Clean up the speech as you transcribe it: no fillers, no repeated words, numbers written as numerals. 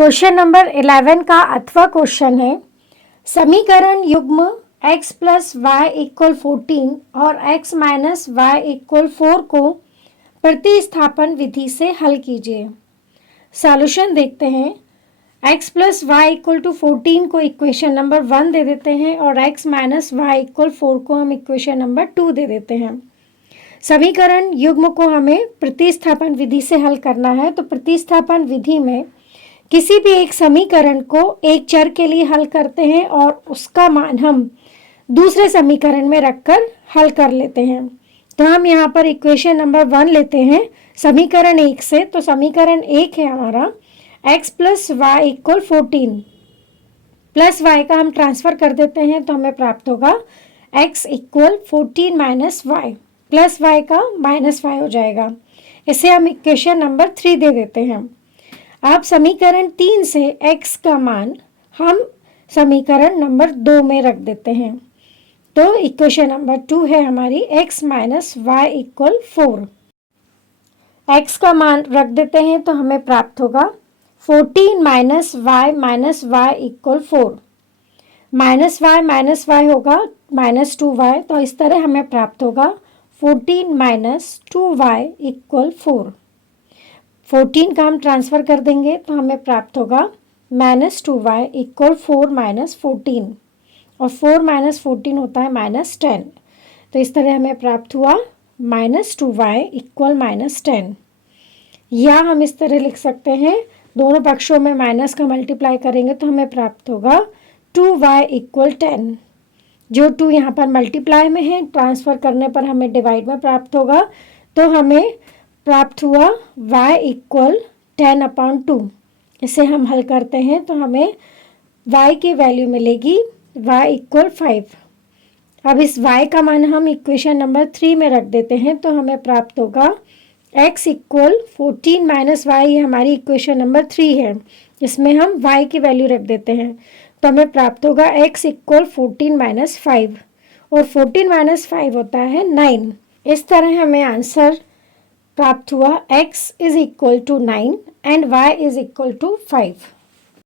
Question number 11 का 8वां question है, समीकरण युग्म x प्लस वाई इक्वल 14 और x माइनस वाई इक्वल 4 को प्रतिस्थापन विधि से हल कीजिए। सॉल्यूशन देखते हैं। x plus y equal to 14 को इक्वेशन नंबर 1 दे देते हैं और x माइनस वाई इक्वल 4 को हम इक्वेशन नंबर 2 दे देते हैं। समीकरण युग्म को हमें प्रतिस्थापन विधि से हल करना है। तो प्रतिस्थापन विधि में किसी भी एक समीकरण को एक चर के लिए हल करते हैं और उसका मान हम दूसरे समीकरण में रखकर हल कर लेते हैं। तो हम यहाँ पर इक्वेशन नंबर 1 लेते हैं समीकरण 1 से। तो समीकरण 1 है हमारा x plus y equal 14, plus y का हम ट्रांसफर कर देते हैं तो हमें प्राप्त होगा x equal 14 minus y, plus y का माइनस वाई हो जाएगा। इसे हम इक्वेशन नंबर 3 दे देते हैं। अब समीकरण 3 से x का मान हम समीकरण नंबर 2 में रख देते हैं। तो इक्वेशन नंबर 2 है हमारी x minus y equal 4। x का मान रख देते हैं तो हमें प्राप्त होगा 14 minus y equal 4। Minus y होगा माइनस 2y, तो इस तरह हमें प्राप्त होगा 14 माइनस 2y इक्वल 4। 14 का हम ट्रांसफ़र कर देंगे तो हमें प्राप्त होगा माइनस 2y इक्वल 4 माइनस 14, और 4 माइनस 14 होता है माइनस 10। तो इस तरह हमें प्राप्त हुआ माइनस 2y इक्वल माइनस 10। या हम इस तरह लिख सकते हैं, दोनों पक्षों में माइनस का मल्टीप्लाई करेंगे तो हमें प्राप्त होगा 2y इक्वल 10। जो 2 यहाँ पर मल्टीप्लाई में है, ट्रांसफ़र करने पर हमें डिवाइड में प्राप्त होगा। तो हमें प्राप्त हुआ y इक्वल 10/2। इसे हम हल करते हैं तो हमें y की वैल्यू मिलेगी y इक्वल 5। अब इस y का मान हम इक्वेशन नंबर 3 में रख देते हैं तो हमें प्राप्त होगा x इक्वल 14 माइनस वाई, ये हमारी इक्वेशन नंबर 3 है। इसमें हम y की वैल्यू रख देते हैं तो हमें प्राप्त होगा x इक्वल 14 माइनस 5, और 14 माइनस 5 होता है 9। इस तरह हमें आंसर प्राप्त हुआ x is equal to 9 and y is equal to 5।